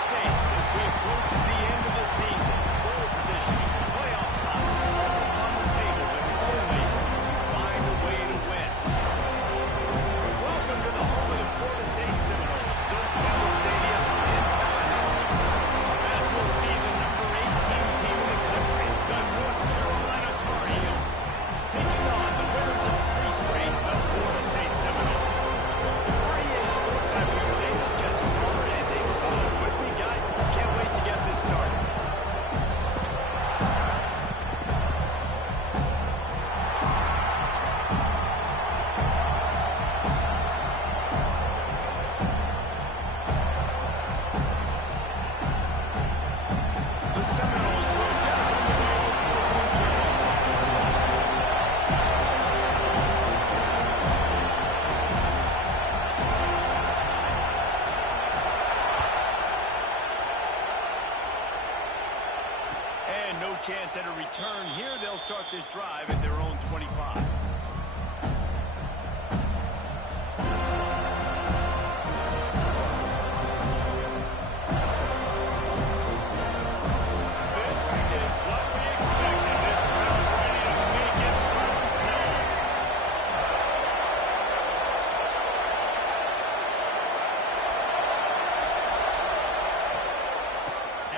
stakes as we approach the end of the season. Goal positioning, playoff spots, all on the table, but it's only find a way to win. Welcome to the home of the Florida State Seminoles, Doak Campbell Stadium in Tallahassee. As we'll see the number 18 team in the country, the North Carolina Tar Heels, taking on the winners of 3 straight, the Florida State Seminoles. For EA Sports, I'm Lee Davis, Jesse Palmer, and David Collins with me, guys. Can't wait to get this started. The Seminoles will get us underway with opening and no chance at a return here. They'll start this drive at their own 25. This is what we expected. This crowd ready to make its presence known.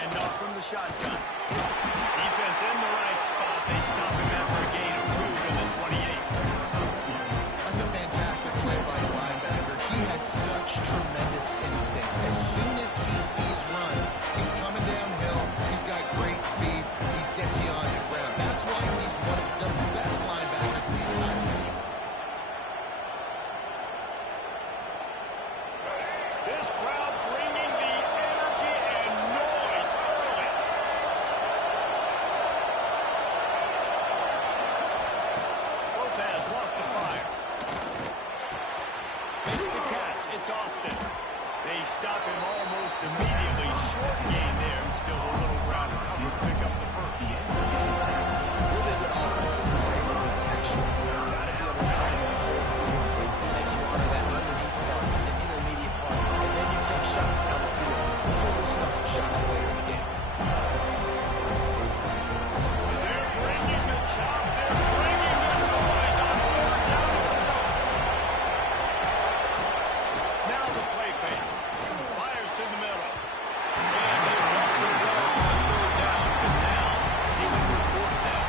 And off from the shotgun. Defense in the right spot. They stop him after a gain of 2 to the 28. That's a fantastic play by the linebacker. He has such tremendous instincts. As soon as he sees run, he's coming downhill. He's got great speed. He gets you on the ground. That's why he's one of the best linebackers in the entire league. This crowd bringing the energy and noise early. Lopez lost to fire. Makes the catch. It's Austin. They stop him almost immediately. Short gain there, and still a little ground to cover to pick up the first. Really good offenses are able to attack short. Got to be able to attack the whole field to make you honor that underneath part and the intermediate part. And then you take shots down the field. This will loosen up some shots for later in the game. They're bringing the chop. They're bringing the noise on third down at the Doak. Now the play fake. Fires to the middle. And they want to go on third down, but now dealing with fourth down.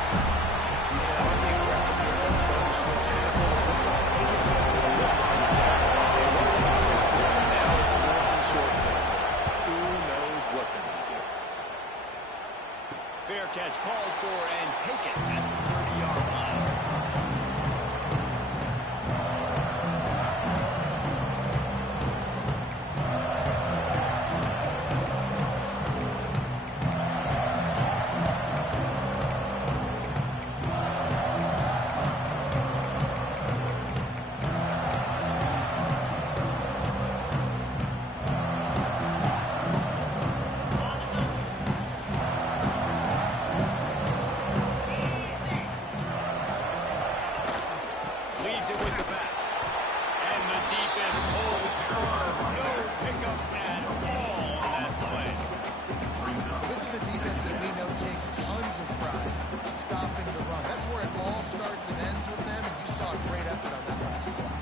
Yeah, on the aggressiveness of throwing short transfer of football, take advantage of the look that they got. They were successful, and now it's 4th and short territory. Who knows what they're going to do? Fair catch called for and taken at the 30-yard line. Leaves it with the back. And the defense holds firm. No pickup at all on that play. This is a defense that we know takes tons of pride stopping the run. That's where it all starts and ends with them, and you saw a great effort on that last play.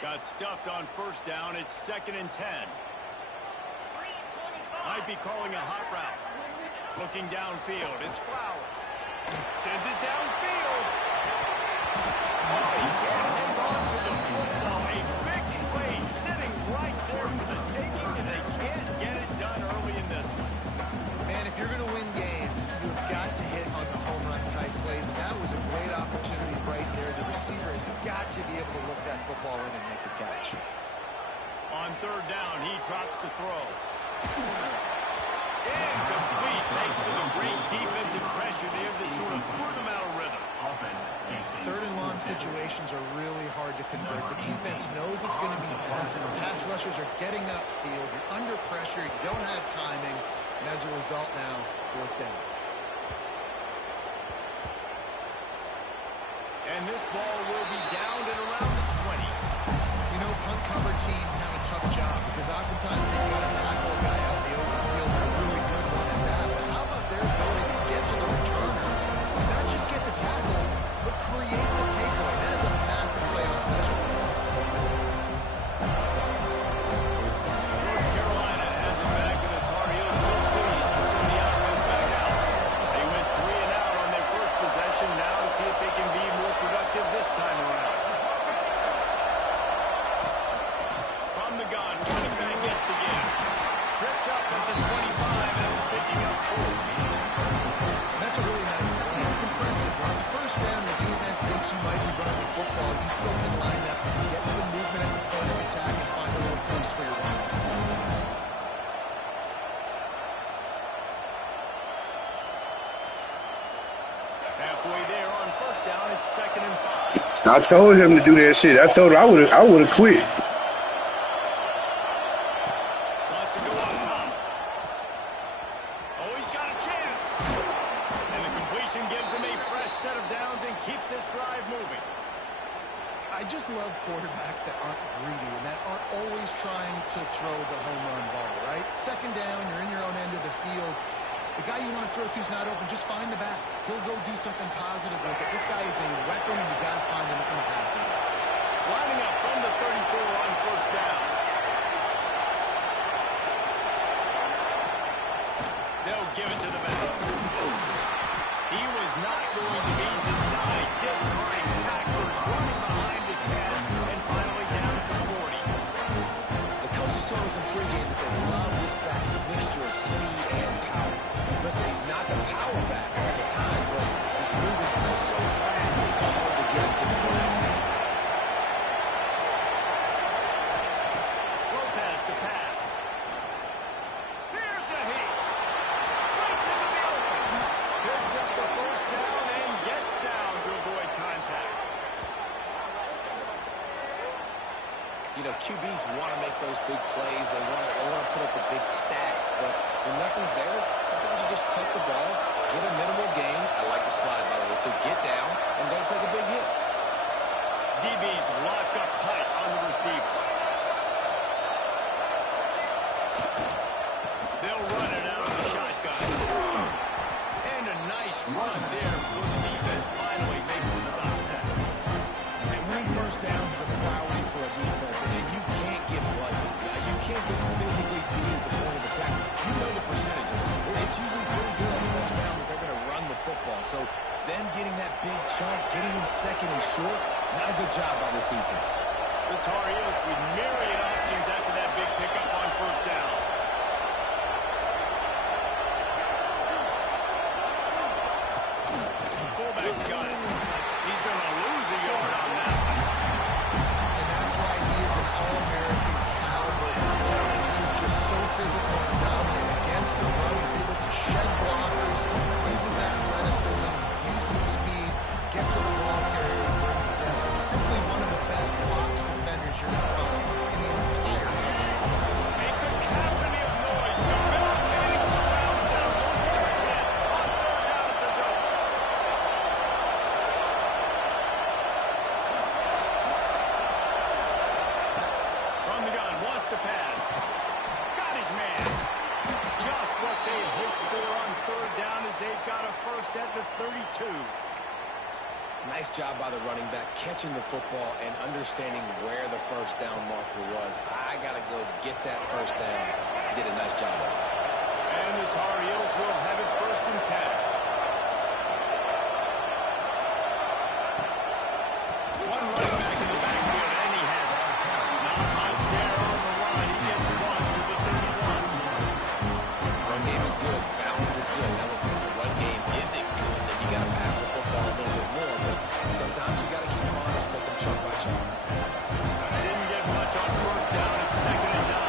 Got stuffed on first down. It's 2nd and 10. Might be calling a hot route. Looking downfield. It's Flowers. Sends it downfield. Oh, he can't hang on to the football. A big play sitting right there for the taking, and they can't get it done early in this one. Man, if you're going to win games, you've got to hit on the home run type plays, and that was a great opportunity right there. The receiver has got to be able to look that football in and make the catch. On third down, he drops to throw. Incomplete thanks to the great defensive pressure there that sort of threw them out of rhythm. 3rd and long situations are really hard to convert. The defense knows it's going to be passed. The pass rushers are getting upfield. You're under pressure. You don't have timing. And as a result now, 4th down. And this ball will be downed at around the cover teams have a tough job because oftentimes they've got to tackle a guy out in the open field. They're a really good one at that. But how about their ability to get to the returner and not just get the tackle, but create the takeaway? That is a massive play on special teams. North Carolina has it back, and the Tar Heels so pleased to send the offense back out. They went 3 and out on their first possession. Now to see if they can be more productive this time around. From the gun, running back gets the give. Tripped up at the 25 after picking up 4. That's a really nice play. It's impressive. When it's first down, the defense thinks you might be running the football. You still can line up, get some movement at the point of attack, and find a little place for your run. Halfway there on first down, it's 2nd and 5. I told him to do that shit. I told him I would have quit. Wants to go up top. Oh, he's got a chance. And the completion gives him a fresh set of downs and keeps this drive moving. I just love quarterbacks that aren't greedy and that aren't always trying to throw the home run ball, right? 2nd down, you're in your own end of the field. The guy you want to throw to is not open. Just find the back. He'll go do something positive with it. This guy is a weapon, and you've got to find him in the passing game. Lining up from the 34 on first down. They'll give it to the back. He was not going to be denied. Discarding tacklers, running behind his pass, and finally down at the 40. The coaches told us in pregame that they love this back's mixture of speed and power. Listen, he's not the power back all the time, but this move is so fast that it's hard to get him to the ground. Lopez to pass. Here's a hit. Breaks into the open. Picks up the first down and gets down to avoid contact. You know, QBs want to make those big plays. They want to put up the big stats. But when nothing's there, sometimes you just take the ball, get a minimal gain. I like the slide, by the way, to get down and don't take a big hit. DB's locked up tight on the receiver. They'll run it out of the shotgun. And a nice run there for the defense. Finally makes the stop there. And winning first downs is a priority for a defense. And if you can't get budget, you can't get physically beat at the point of attack, you know the percentages. It's usually pretty good on first down that they're going to run the football. So them getting that big chunk, getting in 2nd and short, not a good job by this defense. The Tar Heels with myriad options after that big pickup on first down. Fullback's got it. He's going to lose a yard on that one. And that's why he is an All-American caliber player. He's just so physical and dominant against the run. He's able to shed blockers, uses athleticism, uses speed, get to the ball carrier and bring him down. He's simply one of the best box defenders you're going to find in the entire country. Make a cacophony of noise. Debilitating surround sound. The Warriors hit on 3rd down at the Doak. From the gun, wants to pass. Got his man. Just what they hoped for on 3rd down as they've got a first at the 32. Nice job by the running back, catching the football and understanding where the first down marker was. I got to go get that first down. Did a nice job of it. And the Tar Heels will have it 1st and 10. One running back in the backfield, and he has it. Not much there on the line. He gets 1 to the 31. Run game is good. Balance is good. Now listen, if the run game isn't good, then you got to pass the football a little bit more. But sometimes you got to keep them honest, take them chunk by chunk. Didn't get much on first down. It's 2nd and 9.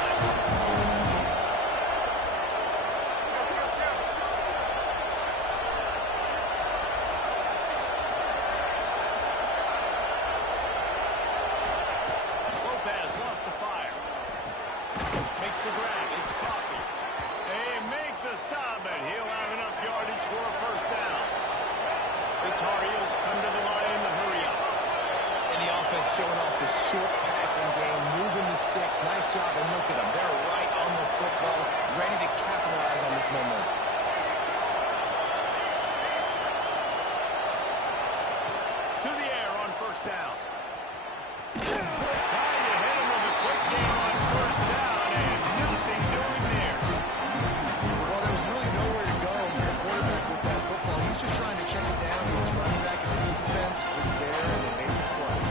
Lopez wants to fire. Makes the grab. It's Coffee. They make the stop, and he'll have enough yardage for a first down. The Tar Heels come to the line in the hurry up. And the offense showing off the short pass passing game, moving the sticks. Nice job, and look at them. They're right on the football, ready to capitalize on this momentum. To the air on first down. Now you hit him with a quick game on first down, and nothing doing there. Well, there was really nowhere to go for the quarterback with that football. He's just trying to check it down. He was running back, and the defense was there, and they made the play.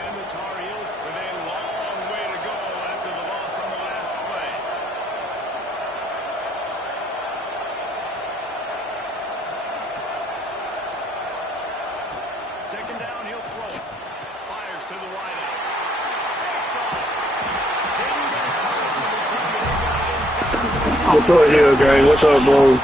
And the Tar Heels with a long way to go after the loss on the last play. Second down, he'll throw it. Fires to the wideout. Didn't get time for the time, but he got it inside. What's up here, gang? What's up, bro?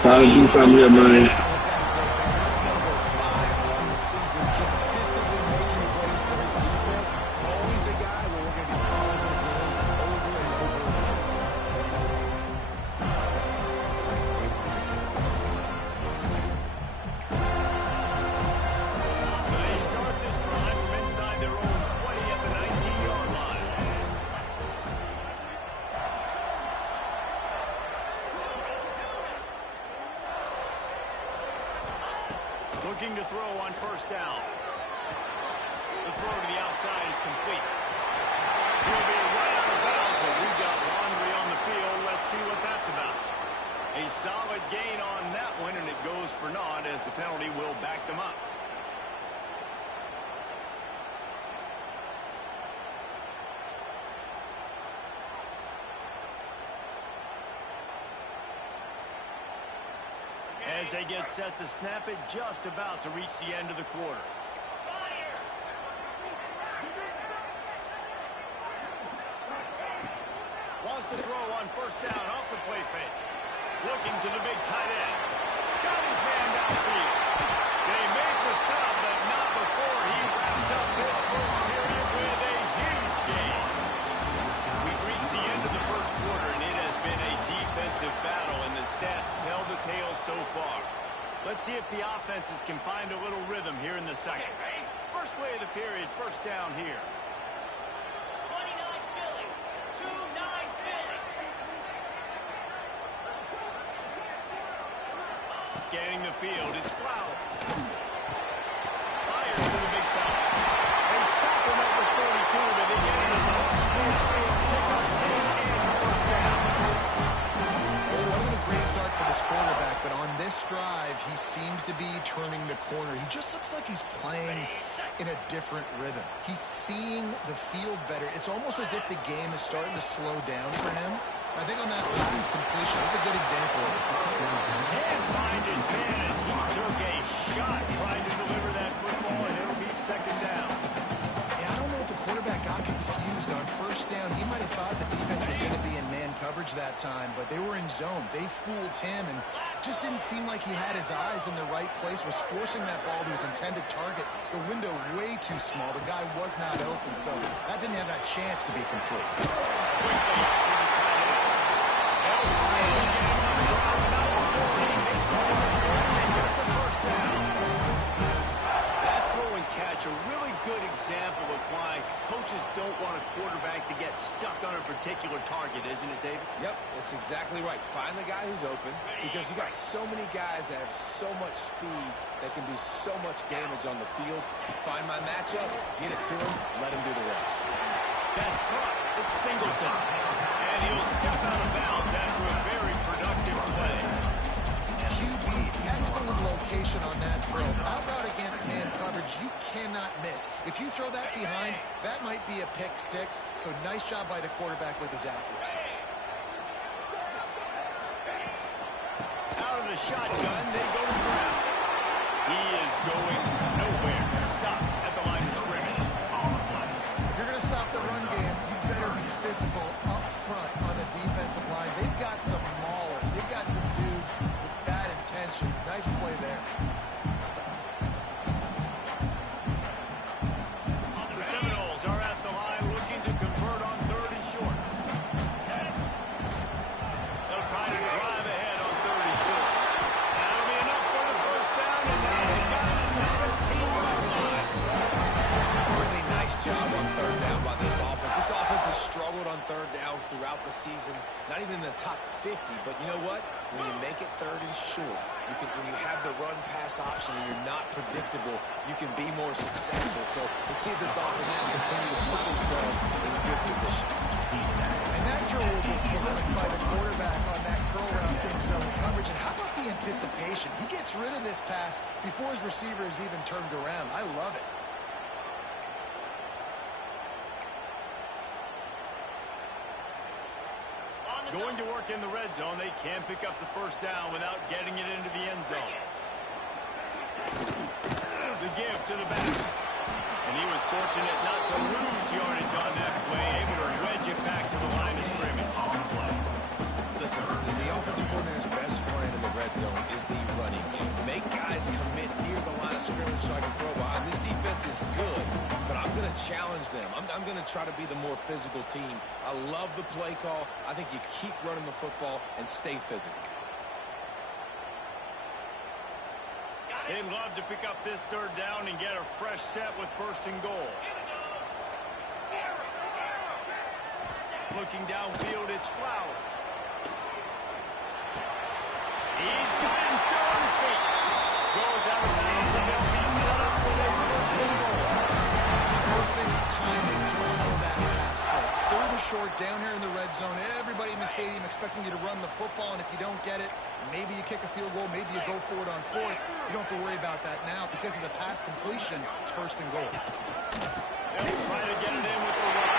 Trying to do something here, man. He's number 5 on the season, consistently making plays for his defense. Always a guy where we're going to be calling his name over and over again. So they start this drive from inside their own 20 at the 19-yard line. Looking to throw on first down. The throw to the outside is complete. He'll be right out of bounds, but we've got laundry on the field. Let's see what that's about. A solid gain on that one, and it goes for naught as the penalty will back them up. As they get set to snap it, just about to reach the end of the quarter. Wants to throw on first down off the play fake. Looking to the big tight end. Got his man downfield. They make the stop, but not before he wraps up this first period with a huge gain. We've reached the end of the first quarter, and it has been a defensive battle, and the stats tell the tale so far. Let's see if the offenses can find a little rhythm here in the second. First play of the period, first down here. 29 Philly, 2-9 Philly. Scanning the field, it's Flowers. Fires to the big fella. They stop him at the 42, but they get him in the home field. Pick up 10 and first down. Well, it wasn't a great start for this quarterback, but on this drive, he seems to be turning the corner. He just looks like he's playing in a different rhythm. He's seeing the field better. It's almost as if the game is starting to slow down for him. I think on that last completion, it was a good example of it. Can't find his man as he took a shot trying to deliver that football, and it'll be second down. Yeah, I don't know if the quarterback got confused on first down. He might have thought the defense was going to be in man coverage that time, but they were in zone. They fooled him and just didn't seem like he had his eyes in the right place, was forcing that ball to his intended target. The window way too small. The guy was not open, so that didn't have that chance to be complete. That throw and catch, a really good example of why coaches don't want a quarterback to get stuck on a particular target, isn't it, David? Yep, that's exactly right. Find the guy who's open, because you got so many guys that have so much speed that can do so much damage on the field. Find my matchup, get it to him, let him do the rest. That's caught. It's Singleton. And he'll step out of bounds after a very productive play. QB, excellent location on that throw. Out route against man coverage, you cannot miss. If you throw that behind, that might be a pick six. So nice job by the quarterback with his accuracy. Out of the shotgun, they go to the ground. He is going nowhere. Stop at the line of scrimmage. If you're going to stop the run game, you better be physical up front on the defensive line. They've got some maulers. They've got some dudes with bad intentions. Nice play there. The Seminoles are at the line looking to convert on third and short. They'll try to drive ahead on third and short. That'll be enough for the first down, and now they've got it at the 15-yard line. Where they on third downs throughout the season. Not even in the top 50, but you know what? When you make it third and short, when you have the run-pass option and you're not predictable, you can be more successful. So let's see if this offense can continue to put themselves in good positions. And that throw was a block by the quarterback on that curl route in zone coverage. And how about the anticipation? He gets rid of this pass before his receiver is even turned around. I love it. Going to work in the red zone, they can't pick up the first down without getting it into the end zone. The give to the back. And he was fortunate not to lose yardage on that play, able to wedge it back to the line of scrimmage. Listen, the offensive coordinator's best friend in the red zone is the running game. Make guys commit near the line of scrimmage so I can throw behind. This defense is good, but I'm going to challenge them. I'm going to try to be the more physical team. I love the play call. I think you keep running the football and stay physical. They'd love to pick up this third down and get a fresh set with first and goal. Looking downfield, it's Flowers. He's got him still on his feet. Goes out of bounds, but they'll be set up for their first and goal. Perfect timing to allow that pass play. It's third and short down here in the red zone. Everybody in the stadium expecting you to run the football, and if you don't get it, maybe you kick a field goal, maybe you go for it on fourth. You don't have to worry about that now. Because of the pass completion, it's first and goal. They'll try to get it in with the run.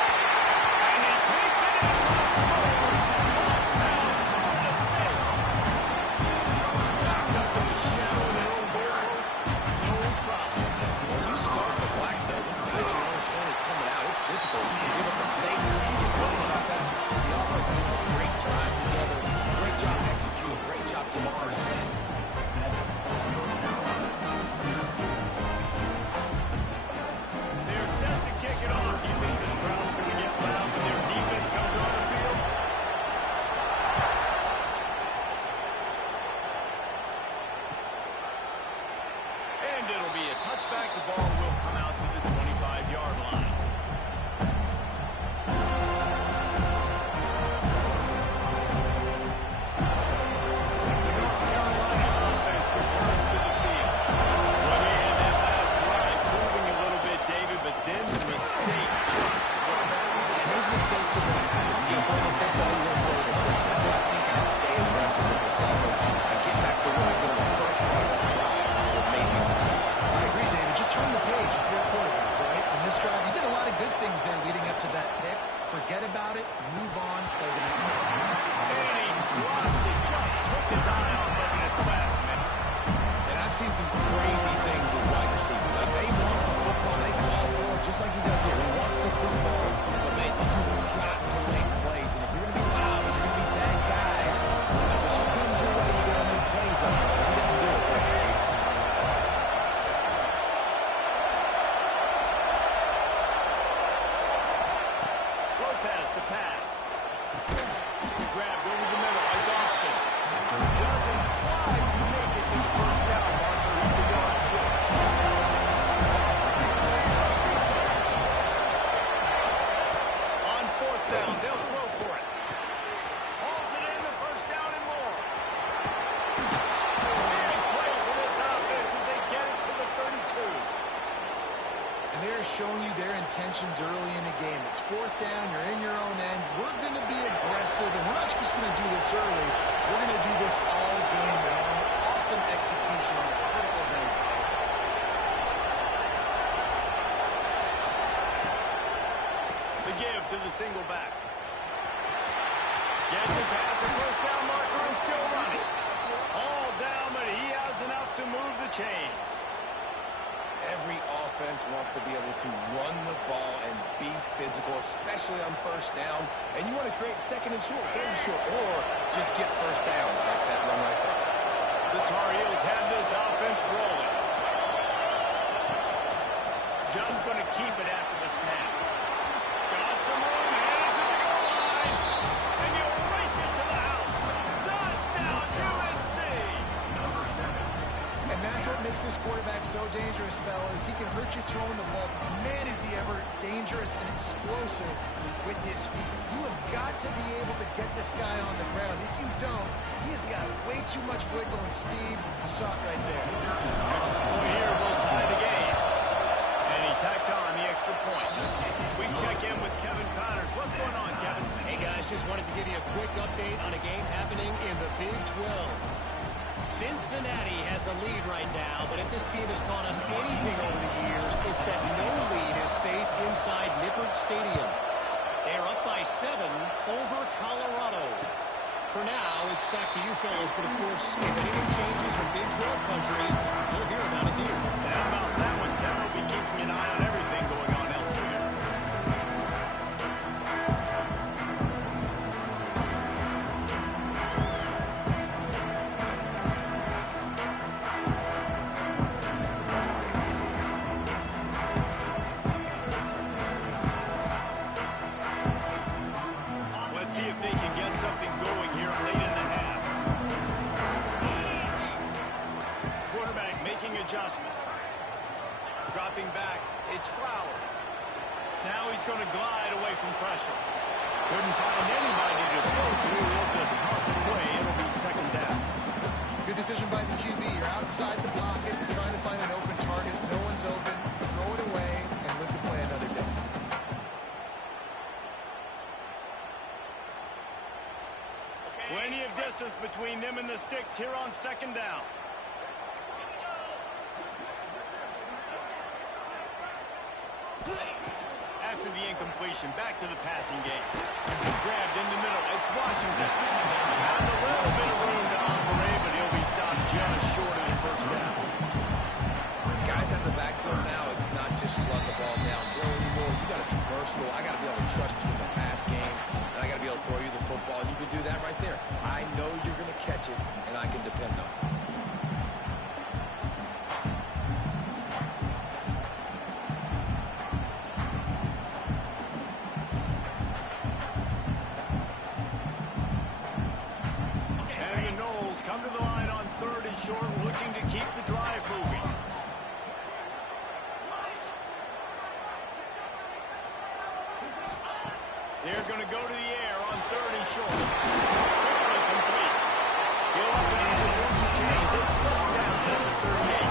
And he takes it in for a score. Touchdown, Florida State. Backed up in the shadow of their own goal post. No problem. When you start the black zone inside your own 20 coming out, it's difficult. You can give up a safety. You get running like that. The offense puts a great drive together. Great job executing. Great job getting a touchdown. They're set to kick it off. You think this crowd's going to get loud when their defense comes on the field? And it'll be a touchback. The ball will come out to the 25-yard line. The North Carolina offense returns to the field. Well, they had that last drive moving a little bit, David, but then the mistake just closed. And those mistakes are going to happen. You can throw the football, you're going to throw interceptions. But I think I stay aggressive with this offense. I get back to what I did on the first part of that drive that made me successful. I agree, David. Just turn the page if you're a quarterback, right? On this drive, you did a lot of good things there leading up to that pick. Forget about it, move on, play the next one. And he drops it. Just took his eye off of it at the last minute. And I've seen some crazy things with wide receivers. Like, they want the football, they call for it, just like he does here. He wants the football, but man, you've got to make plays. And if you're going to be loud, if you're going to be that guy, when the ball comes your way, you got to make plays on it. He didn't do it there. Lopez to pass. Grabbed over the middle. It's Austin. Doesn't quite make it to the first down marker. He's a yard short. On fourth down, they'll throw for it. Hauls it in, the first down and more. Big play for this offense as they get it to the 32. And they're showing you their intentions early in the game. It's fourth down, you're in your own end. We're going to be aggressive, and we're not just going to do this early. We're going to do this all game long. Awesome execution on a critical down. The give to the single back. Gets it past the first down marker and still running. All down, but he has enough to move the chains. Every offense wants to be able to run the ball and be physical, especially on first down. And you want to create second and short, third and short, or just get first downs like that run right there. The Tar Heels have this offense rolling. Just going to keep it after the snap. Got some room, headed to the goal line. And you race it to the house. Touchdown, UNC! And that's what makes this quarterback so dangerous, fellas. He can hurt you throwing the ball. Man, is he ever dangerous and explosive with his feet. You have got to be able to get this guy on the ground. If you don't, he has got way too much wiggle and speed. You saw it right there. Extra point here will tie the game. And he tacks on the extra point. We check in with Kevin Connors. What's going on, Kevin? Hey, guys, just wanted to give you a quick update on a game happening in the Big 12. Cincinnati has the lead right now, but if this team has taught us anything over the years, it's that no lead is safe inside Nippert Stadium. They are up by 7 over Colorado. For now, it's back to you fellas, but of course, if anything changes from Big 12 country, you'll hear about it here. And how about that one, Kevin? We'll be keeping an eye on everything going on elsewhere. Let's see if they can get something going here late in the half. Quarterback making adjustments. Dropping back, it's Flowers. Now he's going to glide away from pressure. Couldn't find anybody to throw to. He'll just toss it away. It'll be second down. Good decision by the QB. You're outside the pocket. You're trying to find an open target. No one's open. Throw it away and live to play another day. Plenty of distance between them and the sticks here on second down. After the incompletion, back to the passing game. Grabbed in the middle. It's Washington. Found a little bit of room to operate, but he'll be stopped just short of the first down. Guys at the backfield now, it's not just run the ball downhill anymore. You got to be versatile. I got to be able to trust you in the pass game, and I got to be able to throw you the football. You can do that right there. I know you're going to catch it, and I can depend on it. And the Noles come to the line on 3rd and short, looking to keep the drive moving. They're going to go to the air on 3rd and short. Quickly complete. He'll up and into the chains. It's first down at the 38.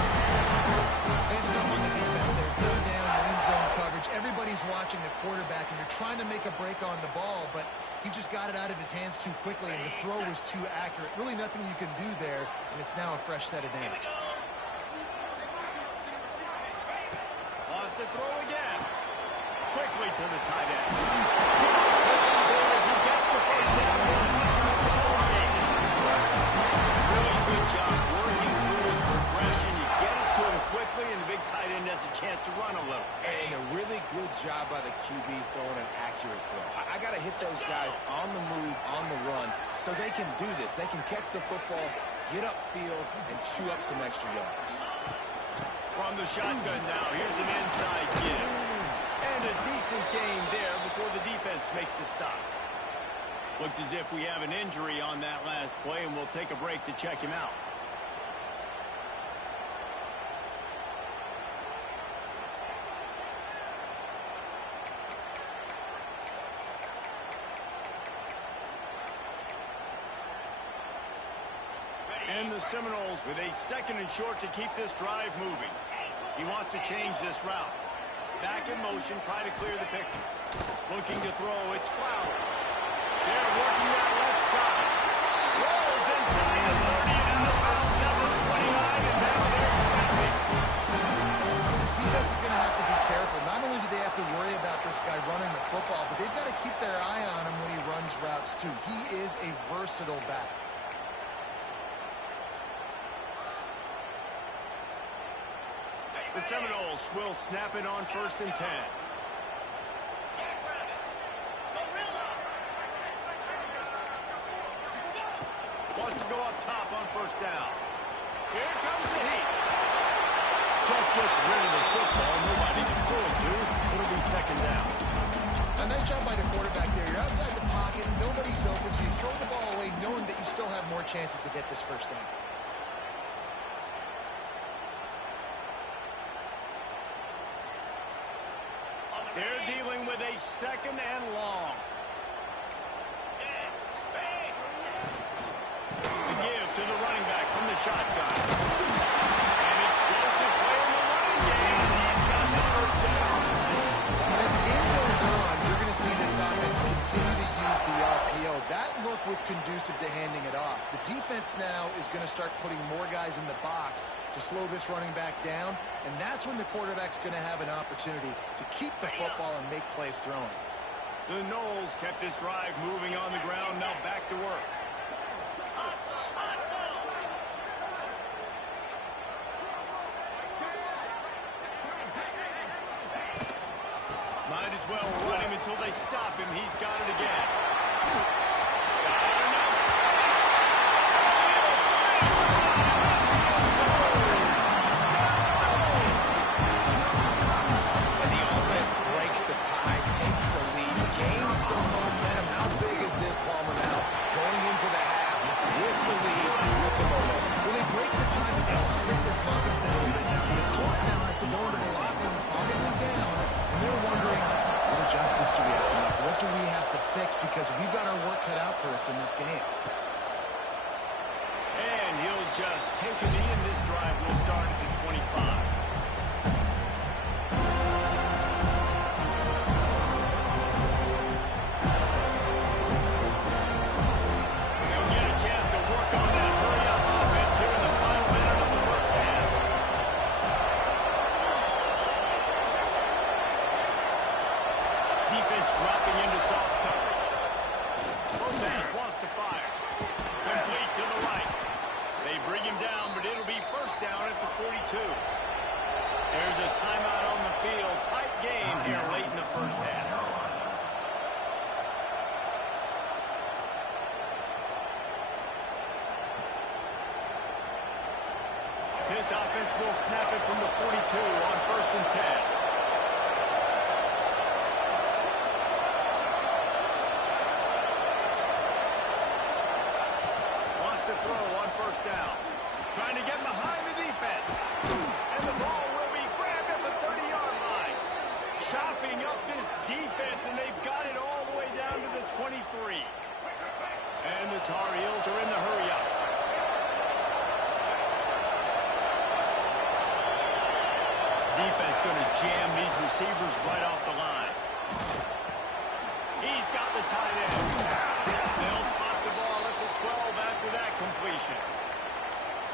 And still on the defense there. 3rd down, you're in zone coverage. Everybody's watching the quarterback, and you're trying to make a break on the ball, but he just got it out of his hands too quickly, and the throw was too accurate. Really nothing you can do there, and it's now a fresh set of downs. Lost the throw again. Quickly to the tight end. As he gets the first down. Really good job working through his progression. You get it to him quickly, and the big tight end has a chance to run a little. And a really good job by the QB throwing an accurate throw. I got to hit those guys on the move, on the run, so they can do this. They can catch the football, get upfield, and chew up some extra yards. From the shotgun now, here's an inside give. And a decent gain there before the defense makes the stop. Looks as if we have an injury on that last play, and we'll take a break to check him out. And the Seminoles with a 2nd and short to keep this drive moving. He wants to change this route. Back in motion, try to clear the picture. Looking to throw, it's Flowers. They're working that left side. Rolls inside the 30 and out of bounds at the 29, and now they're connecting. This defense is going to have to be careful. Not only do they have to worry about this guy running the football, but they've got to keep their eye on him when he runs routes too. He is a versatile back. The Seminoles will snap it on 1st and 10. Wants to go up top on 1st down. Here comes the heat. Just gets rid of the football. Nobody to throw it to. It'll be 2nd down. A nice job by the quarterback there. You're outside the pocket. Nobody's open, so you throw the ball away knowing that you still have more chances to get this 1st down. second and long. The give to the running back from the shotgun. An explosive play in the running game. He's got the first down. And as the game goes on, you're going to see this offense continue to use the RPO. That look was conducive to handing it off. The defense now is going to start putting more guys in the box to slow this running back down, and that's when the quarterback's going to have an opportunity to keep the football and make plays throwing. The Noles kept this drive moving on the ground. Now back to work. Might as well run him until they stop him. He's got it again. Got enough space. And the offense breaks the tie, takes the lead, gains some momentum. How big is this, Palmer, now? Going into the half with the lead, with the momentum. Well, they break the time, but they also break their confidence a little bit now. The opponent now has to go into the locker room probably down, and they're wondering, what adjustments do we have to make? What do we have to fix? Because we've got our work cut out for us in this game. And he'll just take a knee, and this drive will start at the 25. They'll get a chance to work on that hurry-up offense here in the final minute of the first half. Defense dropping into soft coverage. Lopez wants to fire. Complete to the right. They bring him down, but it'll be first down at the 42. There's a timeout on the field. Tight game here late in the first half. This offense will snap it from the 42 on 1st and 10. To throw on first down. Trying to get behind the defense. And the ball will be grabbed at the 30-yard line. Chopping up this defense, and they've got it all the way down to the 23. And the Tar Heels are in the hurry-up. Defense going to jam these receivers right off the line. He's got the tight end. They'll spot the ball at the 12 after that completion.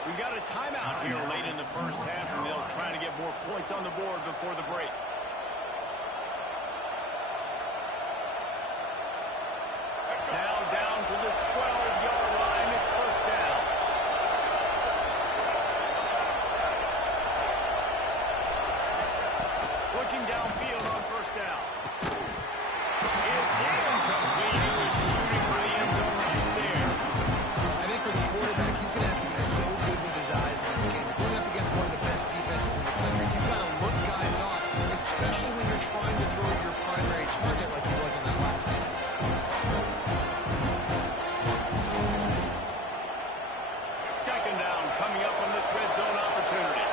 We've got a timeout here late in the first half, and they'll try to get more points on the board before the break. Now down to the 12-yard line. It's first down. Looking downfield on first down. It's incomplete. He was shooting for the end zone right there. I think for the quarterback, he's going to have to be so good with his eyes in this game. Going up against one of the best defenses in the country, you've got to look guys off, especially when you're trying to throw your primary target like he was on that last one. Second down coming up on this red zone opportunity.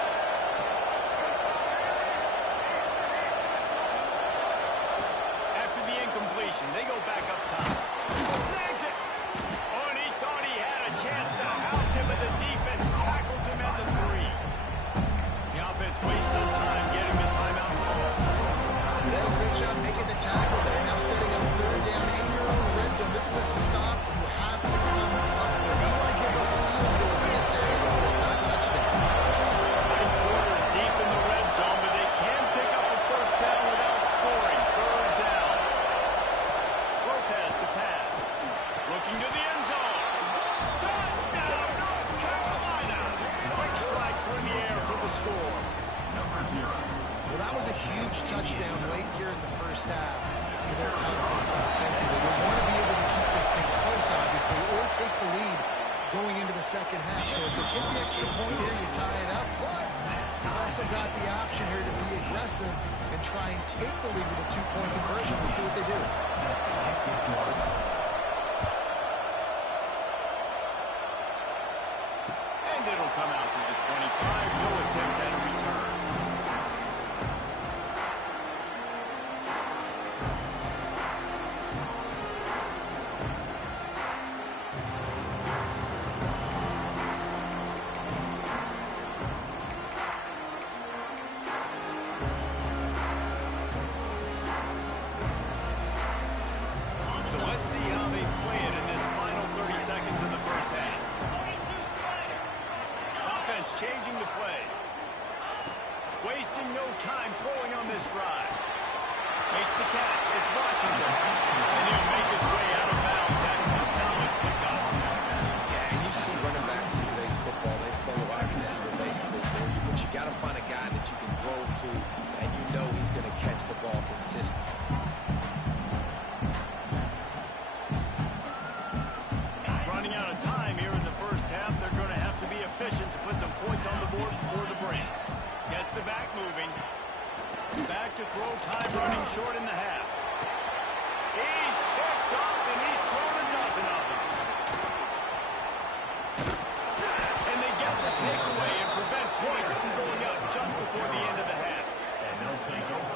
They go back up top. Snags it. Oh, and he thought he had a chance to house him, but the defense tackles him at the 3. The offense wasting no time getting the timeout call. Well, great job making the tackle there. Now setting up third down in your own red zone. This is a stop you have to come up with. You want to give up field goals in this area before not touchdowns. 9 quarters deep in the red zone, but they can pick up a first down without scoring. Third down. Lopez to pass. Looking to the end zone. Touchdown, North Carolina. Quick strike through the air for the score. Well, that was a huge touchdown late here in the first half for their confidence offensively. They want to be able to keep this thing close, obviously, or take the lead going into the second half. So if they get the extra point here, you tie it up. But you've also got the option here to be aggressive and try and take the lead with a 2-point conversion. We'll see what they do. And it'll come out to the 25. No attempt at a return. gets the back moving. Back to throw, time running short in the half. He's picked off, and he's thrown a dozen of them. And they get the takeaway and prevent points from going up just before the end of the half.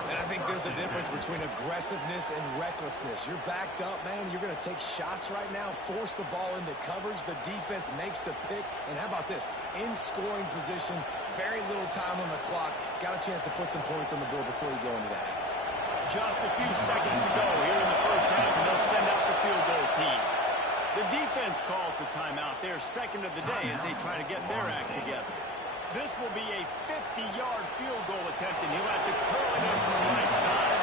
And I think there's a difference between aggressiveness and recklessness. You're backed up, man. You're going to take shots right now, force the ball into coverage. The defense makes the pick. And how about this? In scoring position, very little time on the clock. Got a chance to put some points on the board before you go into the half. Just a few seconds to go here in the first half, and they'll send out the field goal team. The defense calls the timeout. They're second of the day as they try to get their act together. This will be a 50-yard field goal attempt, and he'll have to curl it in from the right side.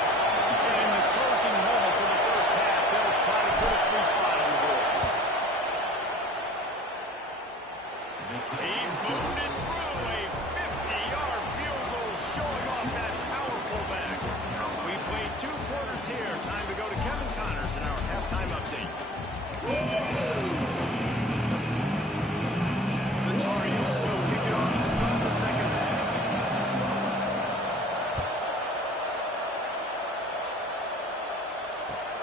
And in the closing moments of the first half, they'll try to put a free spot on the board. He boomed it through a 50-yard field goal, showing off that powerful back. We played 2 quarters here. Time to go to Kevin Connors in our halftime update. The Tar Heels will kick it off to start the second half.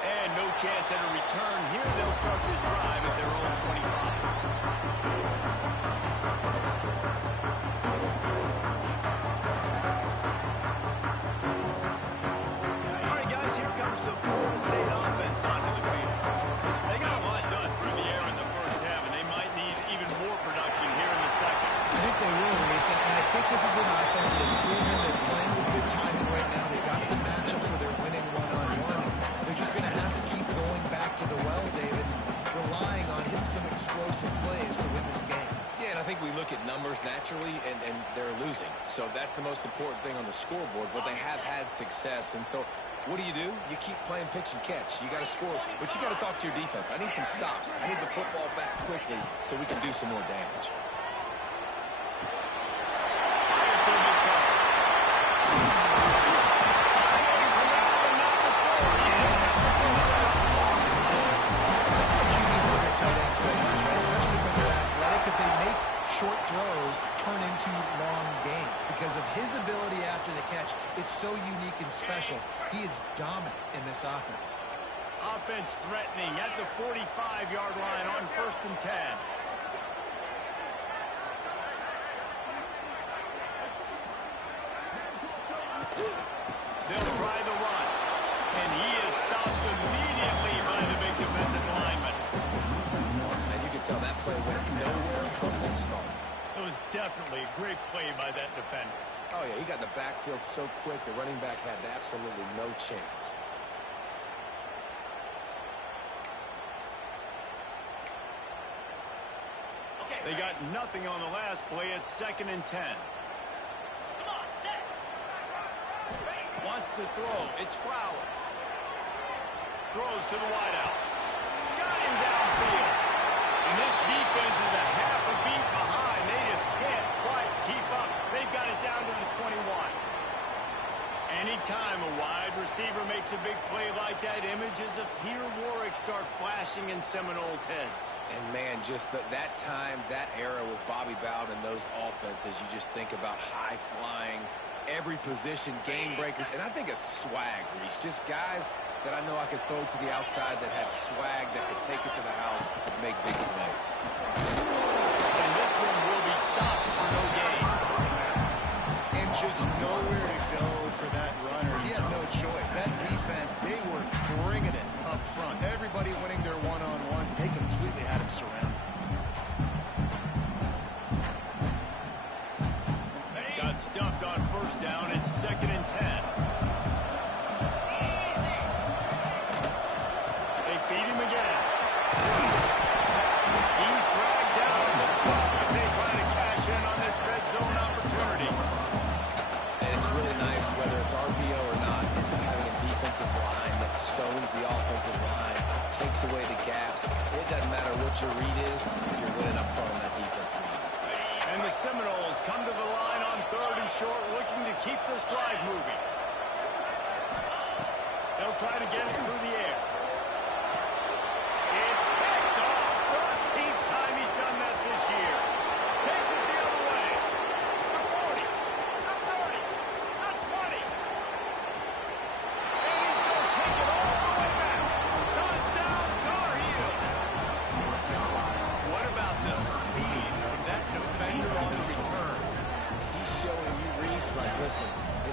And no chance at a return here. They'll start this drive at their own 25. All right, guys, here comes the Florida State offense onto the field. They got a lot done through the air in the first half, and they might need even more production here in the second. I think they will, Reese, and I think this is an offense that's proven they're playing with good timing right now. They've got some matchups where they're winning one-on-one, and they're just going to have to keep going back to the well, David, relying on hitting some explosive plays to win this game. Yeah, and I think we look at numbers naturally, and they're losing. So that's the most important thing on the scoreboard, but they have had success. And so what do? You keep playing pitch and catch. You got to score, but you got to talk to your defense. I need some stops. I need the football back quickly so we can do some more damage. That's what QBs love their tight ends so much, right? Especially when they're athletic, because they make short throws turn into long gains. Because of his ability after the catch, it's so unique and special. He is dominant in this offense. Offense threatening at the 45-yard line on 1st and 10. They'll try the run. And he is stopped immediately by the big defensive lineman. And you can tell that play went nowhere from the start. It was definitely a great play by that defender. Oh, yeah, he got in the backfield so quick, the running back had absolutely no chance. They got nothing on the last play. It's 2nd and 10. Come on, set. Wants to throw. It's Flowers. Throws to the wideout. Got him downfield. And this defense is a half a beat behind. They just can't quite keep up. They've got it down to the 21. Anytime a wide receiver makes a big play like that, images of Peter Warwick start flashing in Seminoles' heads. And, man, just that time, that era with Bobby Bowden and those offenses, you just think about high-flying, every position, game breakers, and I think a swag, Reese. Just guys that I know I could throw to the outside that had swag, that could take it to the house and make big plays. And this one will be stopped for no gain. And just nowhere to go for that runner. He had no choice. That defense, they were bringing it up front. Everybody winning their one-on-ones. They completely had him surrounded. Got stuffed on 1st down. It's 2nd and 10. They feed him again. He's dragged down to the 12 as they try to cash in on this red zone opportunity. And it's really nice, whether it's RPO or not, is having a defensive line that stones the offensive line, takes away the gaps. It doesn't matter what your read is if you're winning up front on that defensive line. And the Seminoles come to the line on 3rd and short, looking to keep this drive moving. They'll try to get it through the air. It's picked off. 13th time he's done that this year. Takes it the other way. The 40. The 30.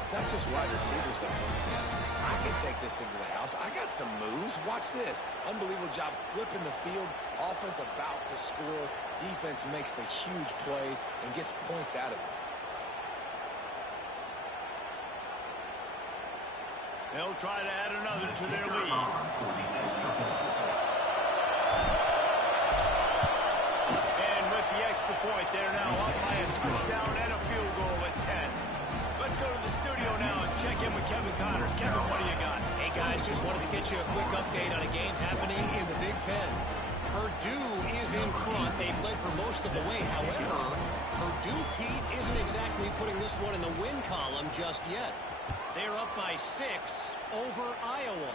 it's not just wide receivers that come in. I can take this thing to the house. I got some moves. Watch this. Unbelievable job flipping the field. Offense about to score. Defense makes the huge plays and gets points out of it. They'll try to add another to their lead. And with the extra point, they're now up by a touchdown and a field goal at 10. Let's go to the studio now and check in with Kevin Connors. Kevin, what do you got? Hey, guys, just wanted to get you a quick update on a game happening in the Big Ten. Purdue is in front. They've led for most of the way. However, Purdue, Pete, isn't exactly putting this one in the win column just yet. They're up by 6 over Iowa.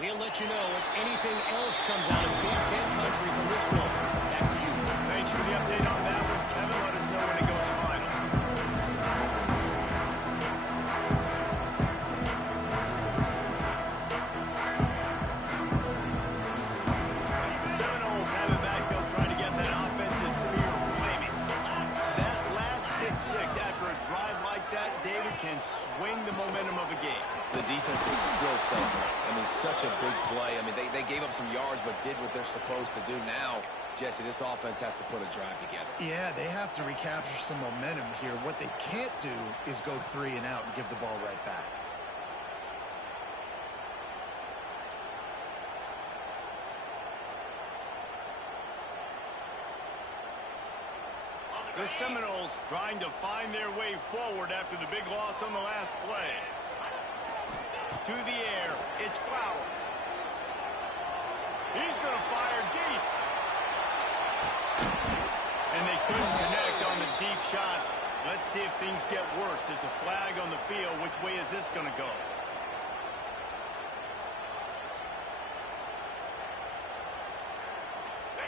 We'll let you know if anything else comes out of the Big Ten country from this one. Back to you. Thanks for the update on that one, Kevin. Let us know when it goes final. The Seminoles have it back. They'll try to get that offensive spear flaming. That last pick six after a drive like that, David, can swing the momentum of a game. The defense is still celebrating. I mean, such a big play. I mean, they gave up some yards but did what they're supposed to do. Now, Jesse, this offense has to put a drive together. Yeah, they have to recapture some momentum here. What they can't do is go 3 and out and give the ball right back. The Seminoles trying to find their way forward after the big loss on the last play. To the air, it's Flowers. He's going to fire deep. And they couldn't connect on the deep shot. Let's see if things get worse. There's a flag on the field. Which way is this going to go?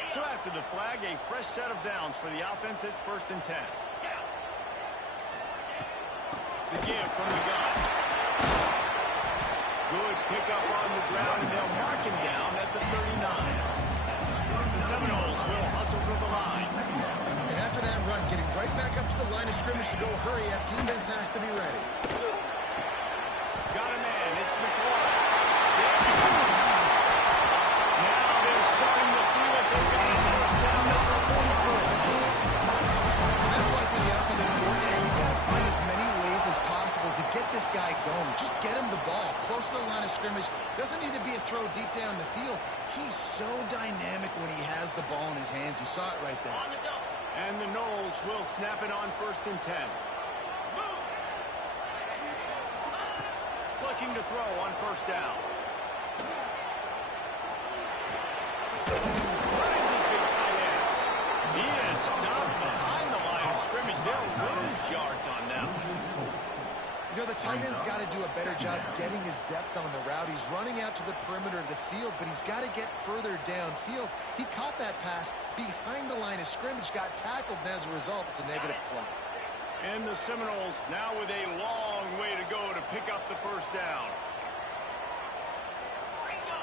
So after the flag, a fresh set of downs for the offense. It's 1st and 10. The give from the gun. Good pickup on the ground, and they'll mark him down at the 39. The Seminoles will hustle to the line. And after that run, getting right back up to the line of scrimmage to go hurry up, defense has to be ready. Got a man. It's McLaurin. Now they're starting to feel it. They've got a first down, number 44. And that's why for the offensive coordinator, you've got to find as many ways as possible to get this guy going. Just get him the ball close to the line of scrimmage. Doesn't need to be a throw deep down the field. He's so dynamic when he has the ball in his hands. You saw it right there. On the double. And the Noles will snap it on 1st and 10. Moves. Looking to throw on 1st down. Finds his big tight end. He is stopped behind the line of scrimmage. They'll lose yards on that one. You know, the tight end's got to do a better job getting his depth on the route. He's running out to the perimeter of the field, but he's got to get further downfield. He caught that pass behind the line of scrimmage, got tackled, and as a result, it's a negative play. And the Seminoles now with a long way to go to pick up the 1st down. Ringo.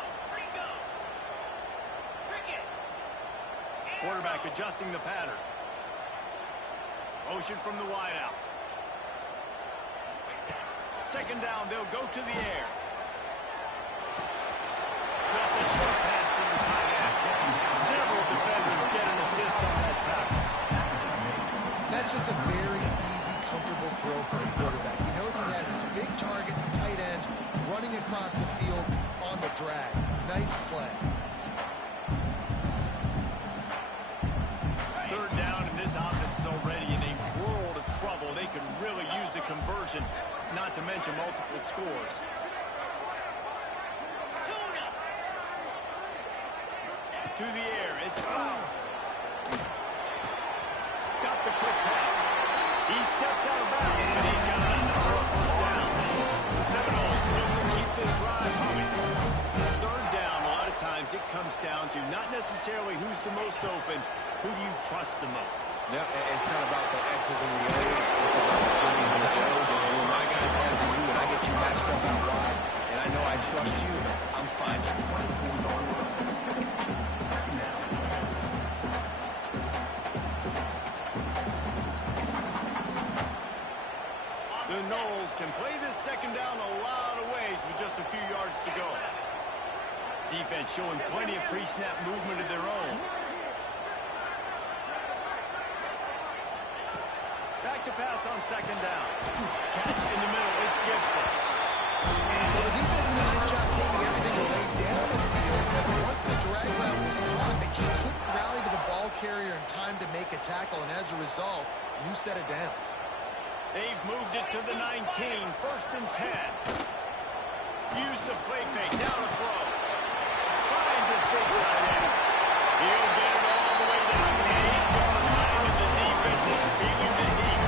Cricket. Quarterback adjusting the pattern. Motion from the wideout. 2nd down, they'll go to the air. Just a short pass to the tight end. Several defenders get an assist on that tackle. That's just a very easy, comfortable throw for the quarterback. He knows he has his big target, tight end, running across the field on the drag. Nice play. 3rd down, and this offense is already in a world of trouble. They could really use a conversion, not to mention multiple scores. To the air, it's Flowers. Got the quick pass. He steps out of bounds, and he's got enough for a 1st down. The Seminoles look to keep this drive humming. 3rd down, a lot of times it comes down to not necessarily who's the most open, who do you trust the most? No, it's not about the X's and the O's. It's about the Jimmys and the Joes. And when my guys better than you and I get you matched up in drive, and I know I trust you, I'm fine. The Noles can play Defense showing plenty of pre-snap movement of their own. Back to pass on second down. Catch in the middle. It's Gibson. Well, the defense did a nice job taking everything to lay down the field, but once the drag route was caught, they just couldn't rally to the ball carrier in time to make a tackle, and as a result, new set of downs. They've moved it to the 19. First and 10. Use the play fake. Down the throw. Finds his big tight end. He'll get it all the way down to the 8-yard line, and the defense is feeling the heat.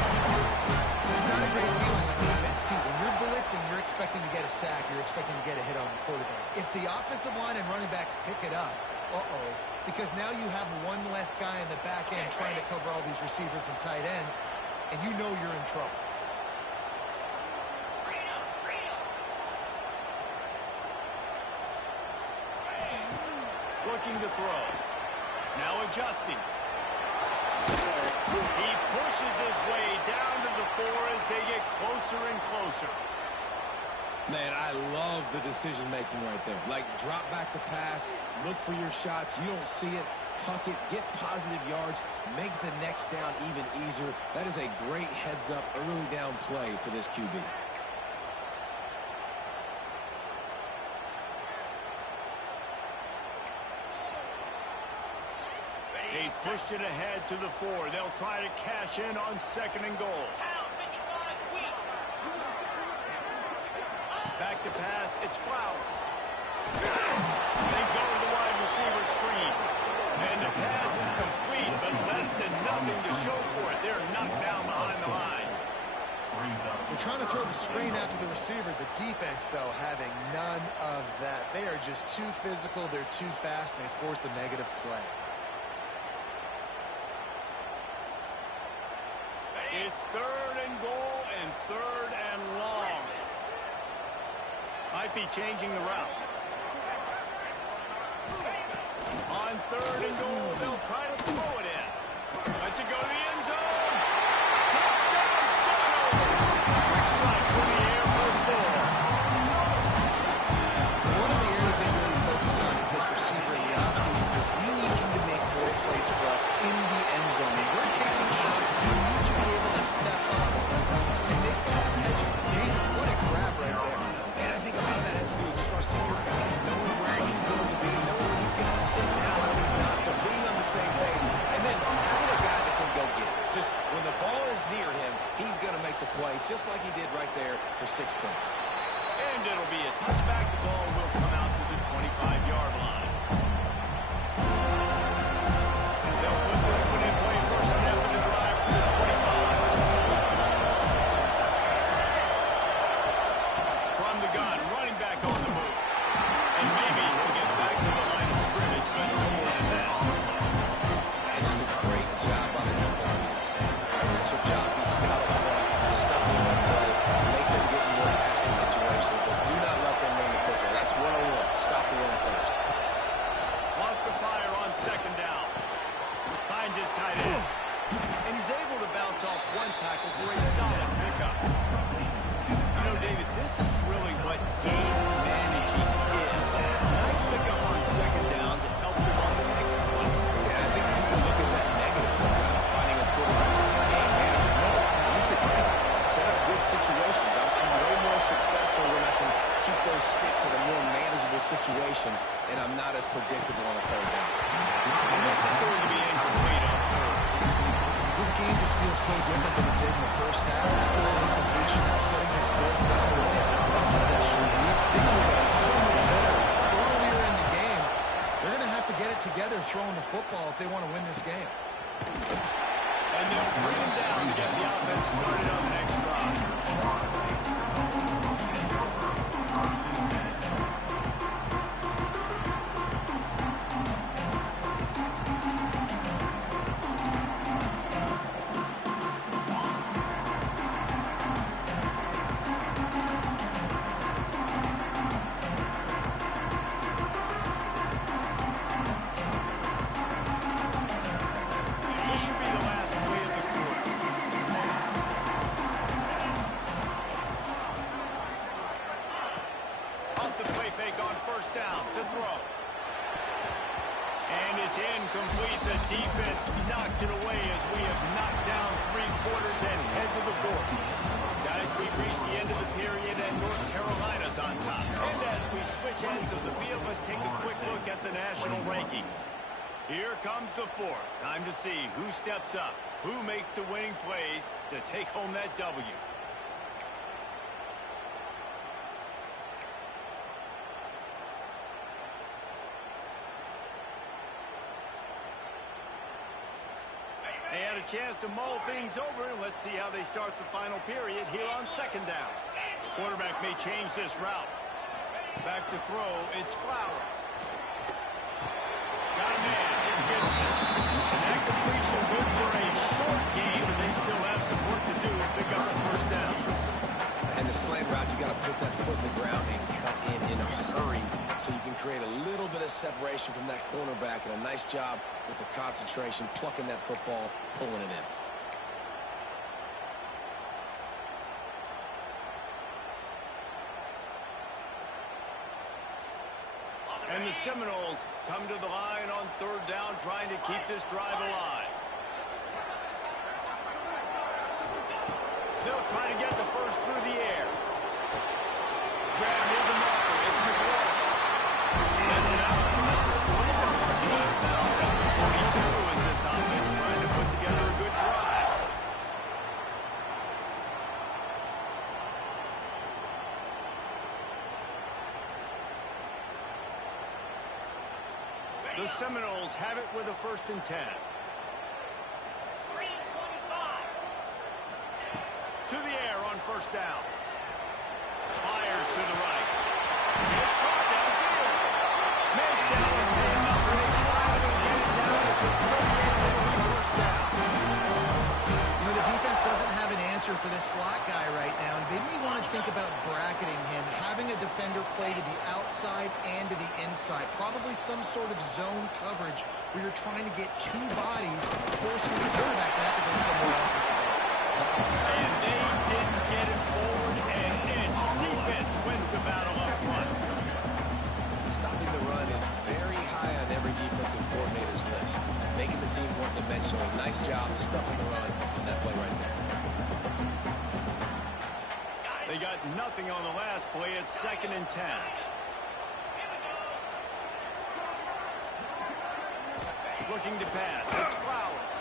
It's not a great feeling on defense, too. When you're blitzing, you're expecting to get a sack. You're expecting to get a hit on the quarterback. If the offensive line and running backs pick it up, because now you have one less guy in the back end trying to cover all these receivers and tight ends, and you know you're in trouble. Looking to throw. Now adjusting. He pushes his way down to the 4 as they get closer and closer. Man, I love the decision-making right there. Like, drop back the pass, look for your shots. You don't see it, tuck it, get positive yards, makes the next down even easier. That is a great heads-up early down play for this QB. They pushed it ahead to the 4. They'll try to cash in on second and goal. Back to pass, it's Flowers. They go to the wide receiver screen. And the pass is complete, but less than nothing to show for it. They're knocked down behind the line. They're trying to throw the screen out to the receiver. The defense, though, having none of that. They are just too physical, they're too fast, and they force a negative play. It's third and goal and third and long. Might be changing the route. On third and goal, they'll try to throw it in. Let's it go to the end zone. Touchdown, Seminoles. Quick strike from the air for the score. One of the areas they really focused on is this receiver in the offseason, because we need you to make more plays for us in the end zone. When we're taking shots, we need you to be able to step up and make tough catches. What a grab right there. And I think a lot of that has to do with trusting your guy, knowing where he's going to be, knowing when he's going to sit down, when he's not, so being on the same page, and then having a guy that can go get it. Just when the ball is near him, he's going to make the play, just like he did right there for 6 points. And it'll be a touchback. The ball will come out to the 25-yard line. They'll put this one in play. First snap of the drive from the 25. From the gun, running back on the move. And maybe he'll get back to the line of scrimmage, but no more than that. And just a great job on the defensive stand. It's your job. Be stout up front, stuff in the play, make them get in more passing situations, but do not let them run the football. That's 101. Stop the run first. Lost the fire on second down. Finds his tight end. And he's able to bounce off one tackle for a solid pickup. You know, David, this is really what game managing is. Nice pickup on second down to help them on the next play. Yeah, I think people look at that negative sometimes, finding a quarterback that's a game manager. No, you should set up good situations. I'm way more successful when I can keep those sticks in a more manageable situation, and I'm not as predictable on a third down. And this is going to be incomplete on third. This game just feels so different than it did in the first half. After that incompletion, now setting their fourth down away at one possession lead. Things are going so much better earlier in the game. They're going to have to get it together throwing the football if they want to win this game. And they'll bring him down to get the offense started on the next drive. This should be the last play of the quarter. tucks it away as we have knocked down 3 quarters and head to the 4th. Guys, we've reached the end of the period and North Carolina's on top. And as we switch ends of the field, let's take a quick look at the national rankings. Here comes the 4th. Time to see who steps up, who makes the winning plays to take home that W. They had a chance to mull things over, and let's see how they start the final period here on 2nd down. The quarterback may change this route. Back to throw, it's Flowers. Got a man, it's Gibson. And that completion good for a short game, and they still have some work to do to pick up the 1st down. And the slant route, you got to put that foot in the ground and cut in a hurry so you can create a little bit of separation from that cornerback, and a nice job with the concentration, plucking that football, pulling it in. And the Seminoles come to the line on 3rd down, trying to keep this drive alive. They'll try to get the 1st through the air. Grab near the marker. It's McGraw. That's an out across the 40 down. Now at the 42 as this offense trying to put together a good drive. The Seminoles have it with a 1st and 10. 325. To the air on 1st down. Fires to the right. It's caught downfield. Makes that one pay enough to make five and get it down at the 38 1st down. You know, the defense doesn't have an answer for this slot guy right now, and they may want to think about bracketing him, having a defender play to the outside and to the inside. Probably some sort of zone coverage where you're trying to get 2 bodies, forcing the quarterback to have to go somewhere else with the ball. And they didn't get it forward an inch. Defense wins the battle up front. Stopping the run is very high on every defensive coordinator's list. Making the team one-dimensional. Nice job stuffing the run on that play right there. They got nothing on the last play. It's 2nd and 10. Looking to pass. It's Flowers.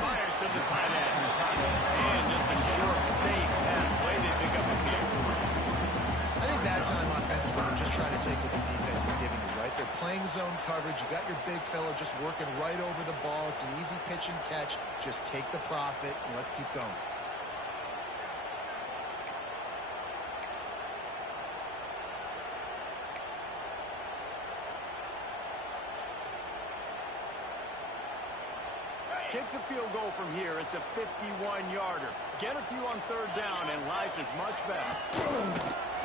Fires to the tight end. And just a short, safe pass play. They pick up a few. I think that time offensively, they're just trying to take what the defense is giving you, right? They're playing zone coverage. You got your big fella just working right over the ball. It's an easy pitch and catch. Just take the profit, and let's keep going. Kick the field goal from here. It's a 51-yarder. Get a few on 3rd down, and life is much better.